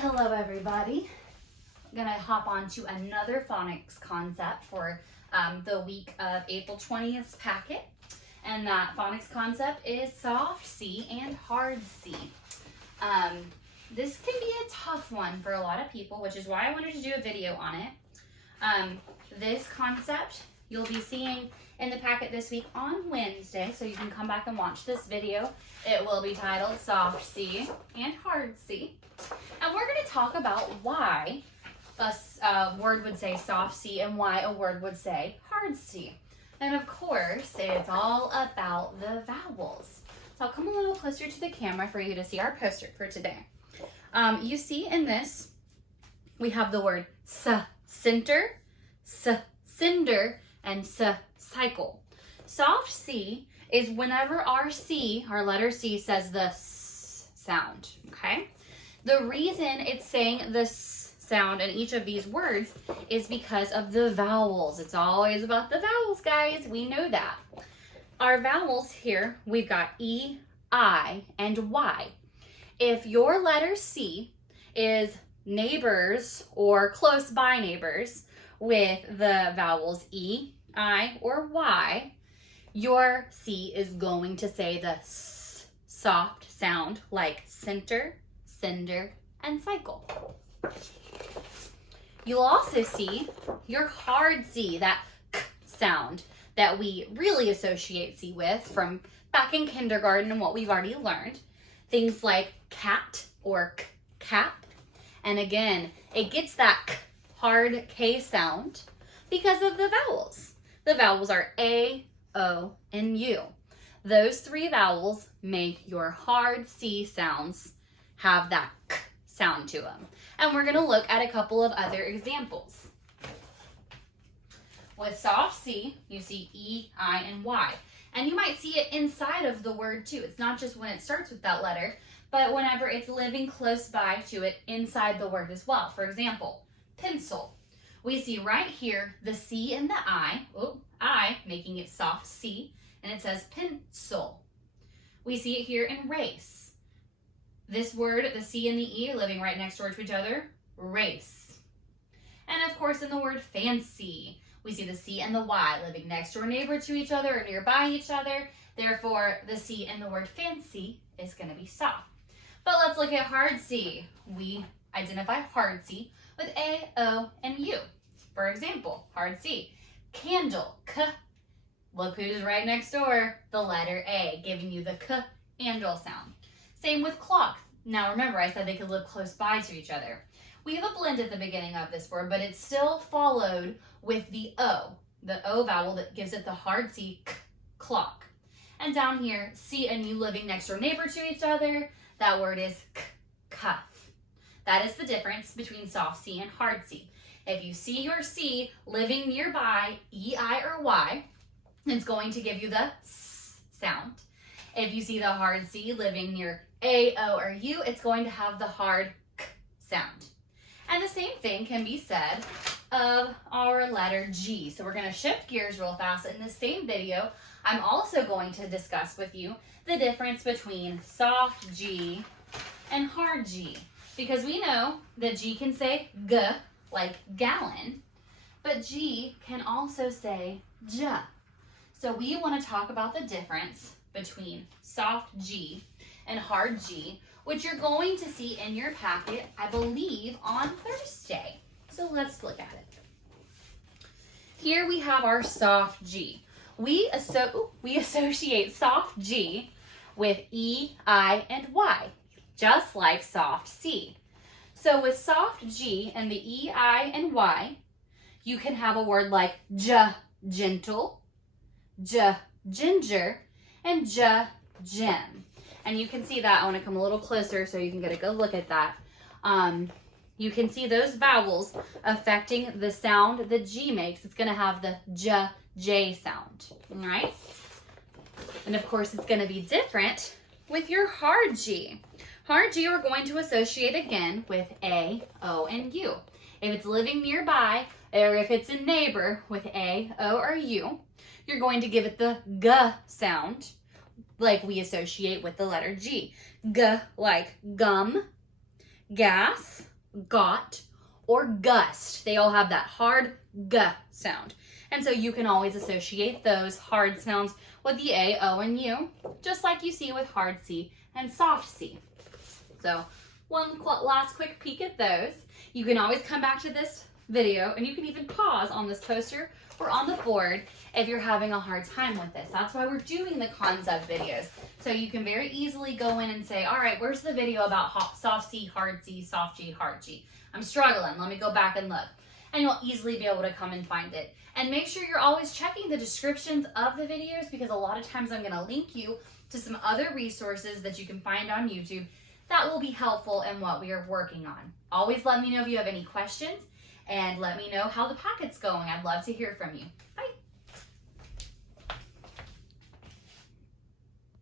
Hello everybody. I'm gonna hop on to another phonics concept for the week of April 20th's packet. And that phonics concept is soft C and hard C. This can be a tough one for a lot of people, which is why I wanted to do a video on it. This concept you'll be seeing in the packet this week on Wednesday, so you can come back and watch this video. It will be titled Soft C and Hard C. And we're going to talk about why a word would say soft C and why a word would say hard C. And of course, it's all about the vowels. So I'll come a little closer to the camera for you to see our poster for today. You see in this, we have the word center, cinder, and cycle. Soft C is whenever our C, our letter C, says the S sound, okay? The reason it's saying the S sound in each of these words is because of the vowels. It's always about the vowels, guys. We know that. Our vowels here, we've got E, I, and Y. If your letter C is neighbors or close by neighbors with the vowels E, I, or Y, your C is going to say the S soft sound like center, cinder, and cycle. You'll also see your hard C, that K sound that we really associate C with from back in kindergarten and what we've already learned. Things like cat or cap. And again, it gets that K, hard K sound because of the vowels. The vowels are A, O, and U. Those three vowels make your hard C sounds have that K sound to them. And we're going to look at a couple of other examples. With soft C, you see E, I, and Y. And you might see it inside of the word too. It's not just when it starts with that letter, but whenever it's living close by to it inside the word as well. For example, pencil. We see right here the C and the I making it soft C, and it says pencil. We see it here in race. This word, the C and the E, are living right next door to each other, race. And of course in the word fancy, we see the C and the Y living next door neighbor to each other or nearby each other. Therefore, the C in the word fancy is going to be soft. But let's look at hard C. We identify hard C with A, O, and U. For example, hard C, candle, K. Look who's right next door, the letter A, giving you the K, andle sound. Same with clock. Now remember, I said they could live close by to each other. We have a blend at the beginning of this word, but it's still followed with the O vowel that gives it the hard C, K, clock. And down here, C and U living next door neighbor to each other, that word is K, cuff. That is the difference between soft C and hard C. If you see your C living nearby E, I, or Y, it's going to give you the S sound. If you see the hard C living near A, O, or U, it's going to have the hard K sound. And the same thing can be said of our letter G. So we're going to shift gears real fast. In this same video, I'm also going to discuss with you the difference between soft G and hard G. Because we know that G can say G, like gallon, but G can also say J. So we want to talk about the difference between soft G and hard G, which you're going to see in your packet, I believe, on Thursday. So let's look at it. Here we have our soft G. We associate soft G with E, I, and Y, just like soft C. So with soft G and the E, I, and Y, you can have a word like gentle, ginger, and gem. And you can see that. I want to come a little closer so you can get a good look at that. You can see those vowels affecting the sound that G makes. It's going to have the J sound, all right? And of course, it's going to be different with your hard G. Hard G we're going to associate again with A, O, and U. If it's living nearby, or if it's a neighbor with A, O, or U, you're going to give it the G sound, like we associate with the letter G. G like gum, gas, got, or gust. They all have that hard G sound. And so you can always associate those hard sounds with the A, O, and U, just like you see with hard C and soft C. So one last quick peek at those. You can always come back to this video, and you can even pause on this poster or on the board if you're having a hard time with this. That's why we're doing the concept videos. So you can very easily go in and say, all right, where's the video about soft C, hard C, soft G, hard G? I'm struggling. Let me go back and look. And you'll easily be able to come and find it. And make sure you're always checking the descriptions of the videos, because a lot of times I'm going to link you to some other resources that you can find on YouTube that will be helpful in what we are working on. Always let me know if you have any questions, and let me know how the packet's going. I'd love to hear from you. Bye.